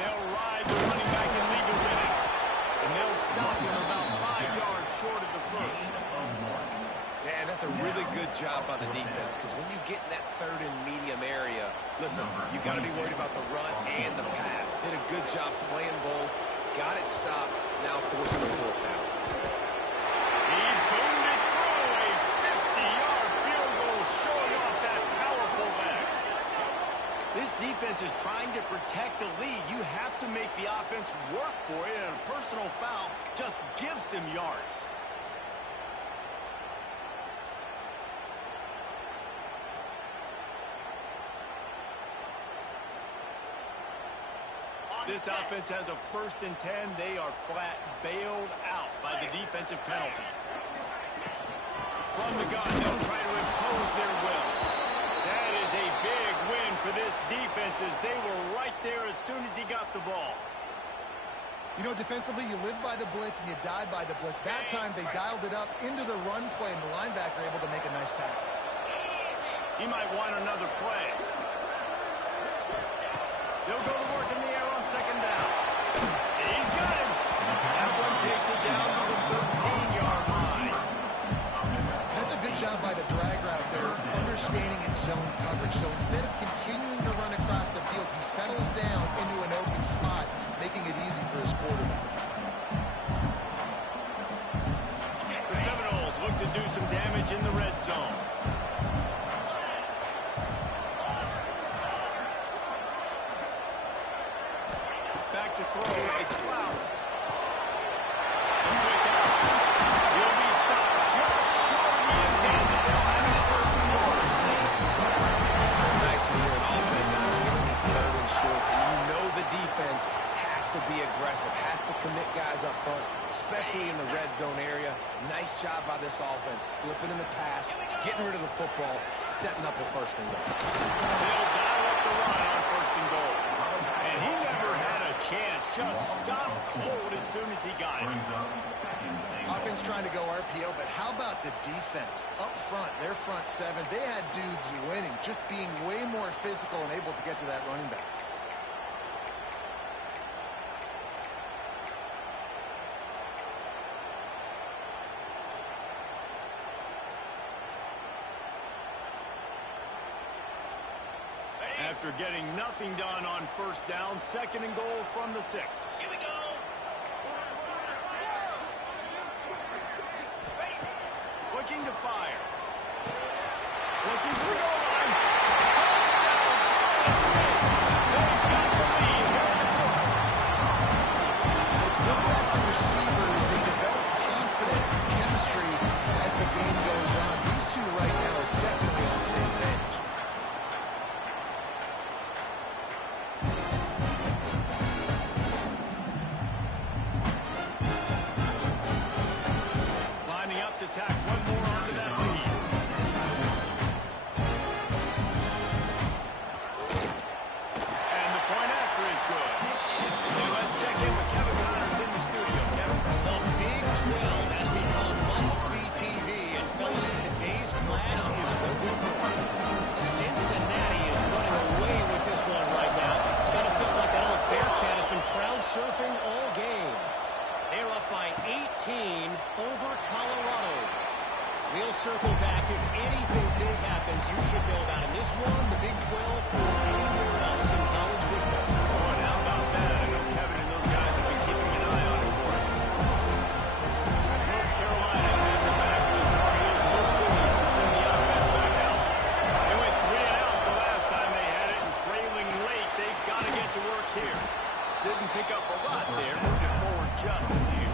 They'll ride the running back and leave it with it. And they'll stop him about 5 yards short of the 1st. Man, that's a really good job by the defense, because when you get in that 3rd and medium area, listen, you got to be worried about the run and the pass. Did a good job playing both. Got it stopped. Now forcing the 4th down. He boomed it through a 50-yard field goal, showing off that powerful leg. This defense is trying to protect the lead. You have to make the offense work for it, and a personal foul just gives them yards. This offense has a 1st and 10. They are flat bailed out by the defensive penalty. From the gun, they'll try to impose their will. That is a big win for this defense, as they were right there as soon as he got the ball. You know, defensively, you live by the blitz and you die by the blitz. That time, they dialed it up into the run play, and the linebacker able to make a nice tackle. He might want another play. They'll go to work in the air on 2nd down. He's got him. That one takes it down to the 13-yard line. That's a good job by the drag route there, understanding its zone coverage. So instead of continuing to run across the field, he settles down into an open spot, making it easy for his quarterback. The Seminoles look to do some damage in the red zone. front, especially in the red zone area. Nice job by this offense, slipping in the pass, getting rid of the football, setting up a first and goal. They'll dial up the run on first and goal. And he never had a chance. Just stopped cold as soon as he got it. Offense trying to go RPO, but how about the defense? Up front, their front seven, they had dudes winning, just being way more physical and able to get to that running back. After getting nothing done on first down, second and goal from the 6. Here we go. Looking to fire. Looking for the goal line. They've got the lead here in the quarter. Quarterbacks and receivers, they develop confidence and chemistry as the game goes on. These two right now are definitely on the same page. Lining up to tack one more onto that lead. And the point after is good. Now let's check in with Kevin Connors in the studio. Kevin? The Big 12 has become must-see TV, and fellas, today's clash is over. Cincinnati is running away with this one right now. It's going to feel like that old Bearcat has been crowd surfing all game. They're up by 18 over Colorado. We'll circle back. If anything big happens, you should know about it. This one, the Big 12, or anywhere else in college football. Oh, and how about that? I know Kevin and those guys have been keeping an eye on it for us. North Carolina has it back with Tar Heels so pleased to send the offense back out. They went 3 and out the last time they had it, and trailing late, they've got to get to work here. Didn't pick up a lot there, moved it forward just a few.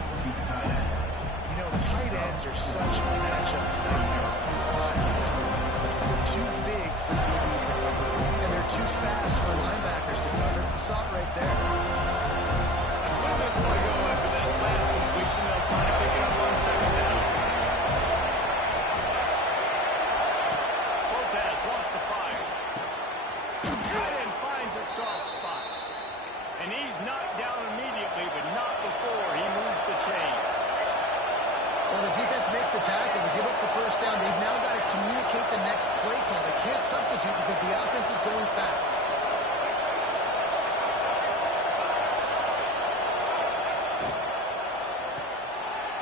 You know, tight ends are such matchup nightmares on offense for defense. They're too big for DBs to cover, and they're too fast for linebackers to cover. You saw it right there. A little bit more to go after that last completion. They'll try to pick it up on second down. Lopez wants to fire. Tight end finds a soft spot. And he's knocked down immediately, but not before he moves the chains. Well, the defense makes the tackle to give up the first down. They've now got to communicate the next play call. They can't substitute because the offense is going fast.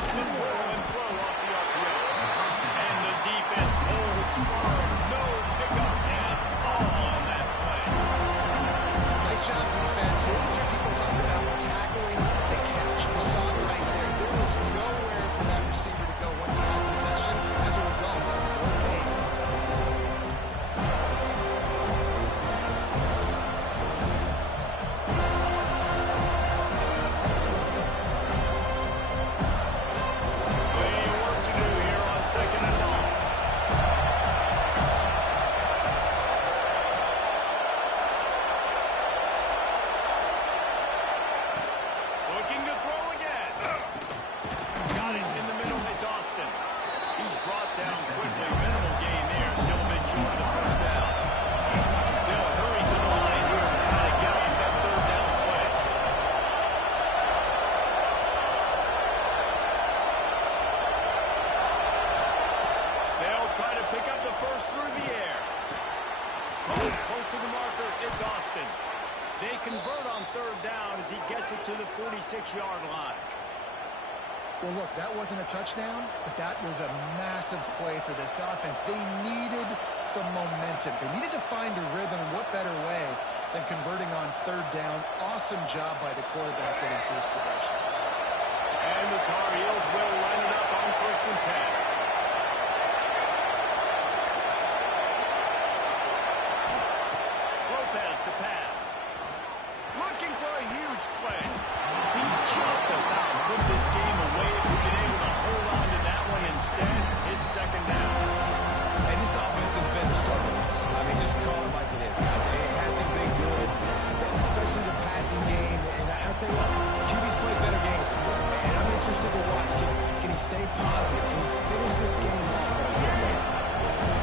The roll and throw off the RPO. And the defense holds firm. No pickup at all on that play. Nice job, defense. You always hear people talk about tackling the catch. You saw it right there. There was nowhere for that receiver to go once he had possession. As a result, no gain. Plenty of work to do here on second and long. Looking to throw again. Got it in the middle. It's Austin. He's brought down quickly. Minimal gain there. Still a bit short of the first down. They'll hurry to the line here to try to get off that third down play. They'll try to pick up the first through the air. Close to the marker. It's Austin. They convert on third down as he gets it to the 46-yard line. Well, look, that wasn't a touchdown, but that was a massive play for this offense. They needed some momentum. They needed to find a rhythm, and what better way than converting on third down. Awesome job by the quarterback getting through his progression. And the Tar Heels will line it up on first and 10. Lopez to pass. Looking for a huge play. He just about put this game away if he'd been able to hold on to that one instead. It's second down. And this offense has been the struggle. I mean, just call it like it is, guys. It hasn't been good, especially the passing game. And I'll tell you what, QB's played better games before. And interested to watch. Can he stay positive? Can he finish this game off when we get there?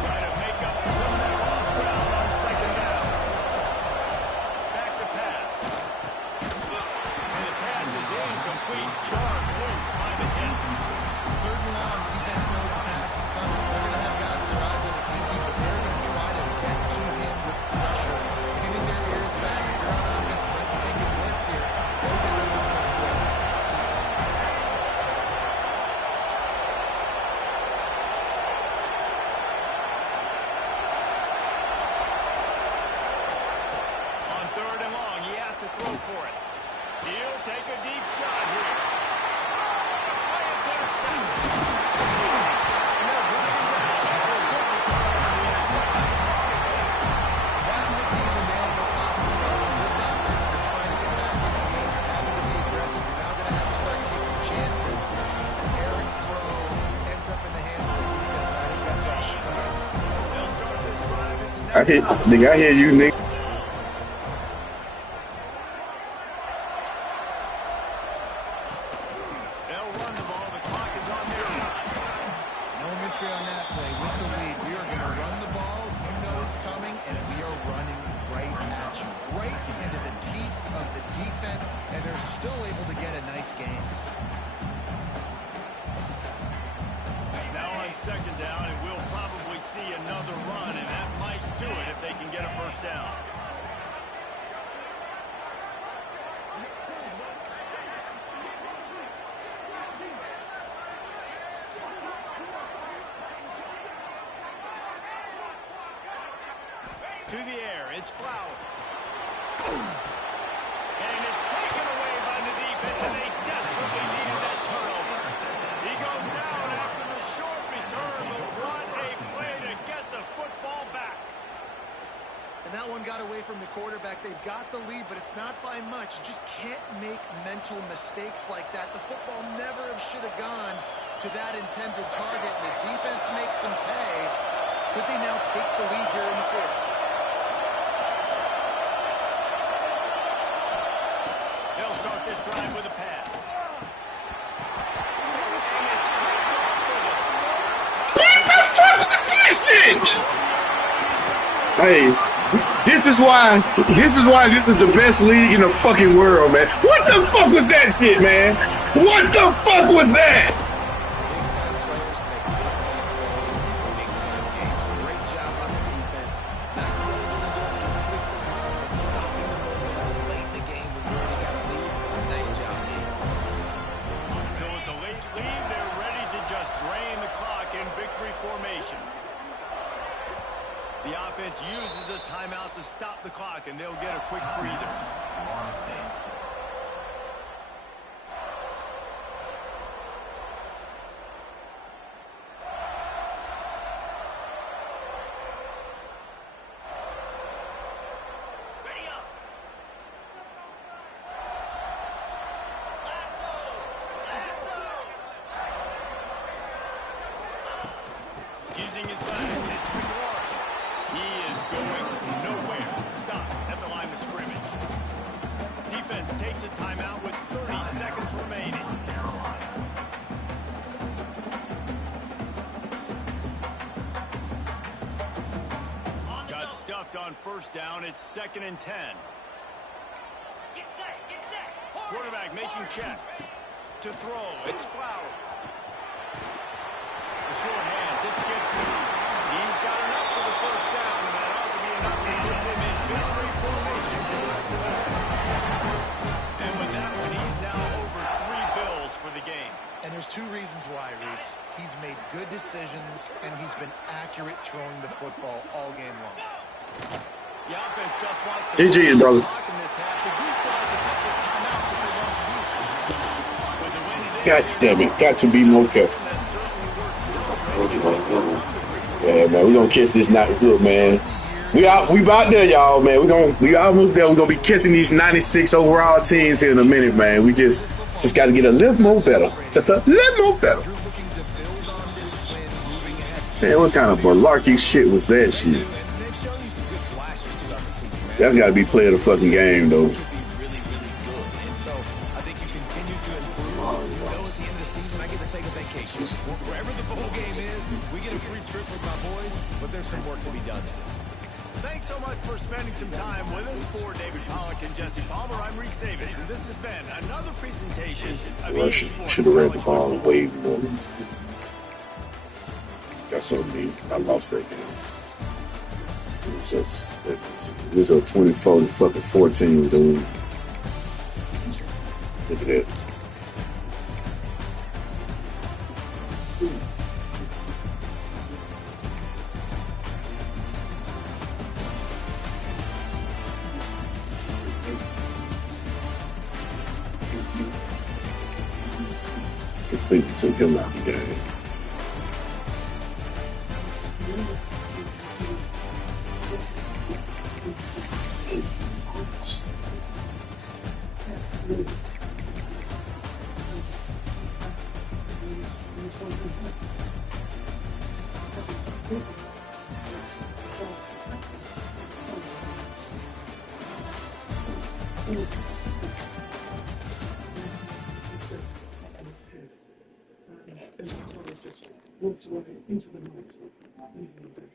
Trying to make up for some of that lost ground on second down. Back to pass. And the pass is incomplete. Charge wins by the hit. Third and long, defense knows the pass is coming, so they're going to have guys with their eyes on the QB, but they're going to try to get to him with pressure, giving their ears back. If you're on offense, you might be making blitz here. They'll get rid of this one quick. On third and long, he has to throw for it. He'll take a deep shot here. Oh, it's intercepted. And they'll drag him down after a good return on the interception. That might be the nail in the coffin, fellas. This offense, they're trying to get back in the game. You're having to be aggressive. You're now going to have to start taking chances. An errant throw ends up in the hands of the defense. I think that's all she got. They'll start this drive and snap. Nigga, I hear you, nigga. They'll run the ball. The clock is on their side. No mystery on that play. With the lead, we are going to run the ball. You know it's coming, and we are running right at you. Right into the teeth of the defense, and they're still able to get a nice game. Now on second down, and we'll probably see another run, and that might do it if they can get a first down. To the air, it's Flowers. And it's taken away by the defense, and they desperately needed that turnover. He goes down after the short return, but what a play to get the football back. And that one got away from the quarterback. They've got the lead, but it's not by much. You just can't make mental mistakes like that. The football never should have gone to that intended target, and the defense makes them pay. Could they now take the lead here in the fourth? They'll start this drive with a pass. What the fuck is that shit? Hey, this is why this is the best league in the fucking world, man. What the fuck was that shit, man? What the fuck was that? Big-time players make big-time plays in big-time games. Great job on the defense. Not closing the door completely, but stopping the momentum late in the game when you already got a lead. Nice job, Nate. So with the late lead, they're ready to just drain the clock in victory formation. The offense uses a timeout to stop the clock, and they'll get a quick breather. Ready up. Lasso. Using his legs, it's McLaurin. He is going nowhere. Stop at the line of scrimmage. Defense takes a timeout with 30 seconds remaining. Got stuffed on first down. It's 2nd and 10. Get set. Get set. Quarterback making checks. To throw, it's Flowers. The short hands, it's Gibson. He's got enough for the first down, and that ought to be enough to put them in victory formation for the rest of this one. And with that one, he's now over 3 bills for the game. And there's 2 reasons why, Reese. He's made good decisions, and he's been accurate throwing the football all game long. The offense just wants to GG, brother. block in this half, but he still has a couple of timeouts if they want to use them. With the win today, God damn it. Got to be more careful. that certainly works celebrating. Yeah, man, we gonna catch this night good, man. We about there, y'all, man. We almost there. We're gonna be catching these 96 overall teams here in a minute, man. We just got to get a little more better. Just a little more better. You're looking to build on this win moving ahead. Man, what kind of malarkey shit was that shit? And they've shown you some good flashes throughout the season, man. That's got to be player of the fucking game, though. Could be really, really good. And so I think you continue to improve. You know, at the end of the but there's some work to be done still. Thanks so much for spending some time with us. For David Pollack and Jesse Palmer, I'm Reese Davis, and this has been another presentation of I should have read the ball way more. That's on me. I lost that game. It was a 24 to fucking 14, dude. Look at that. Completely took him out of the game. Walked away into the night, leaving him dead.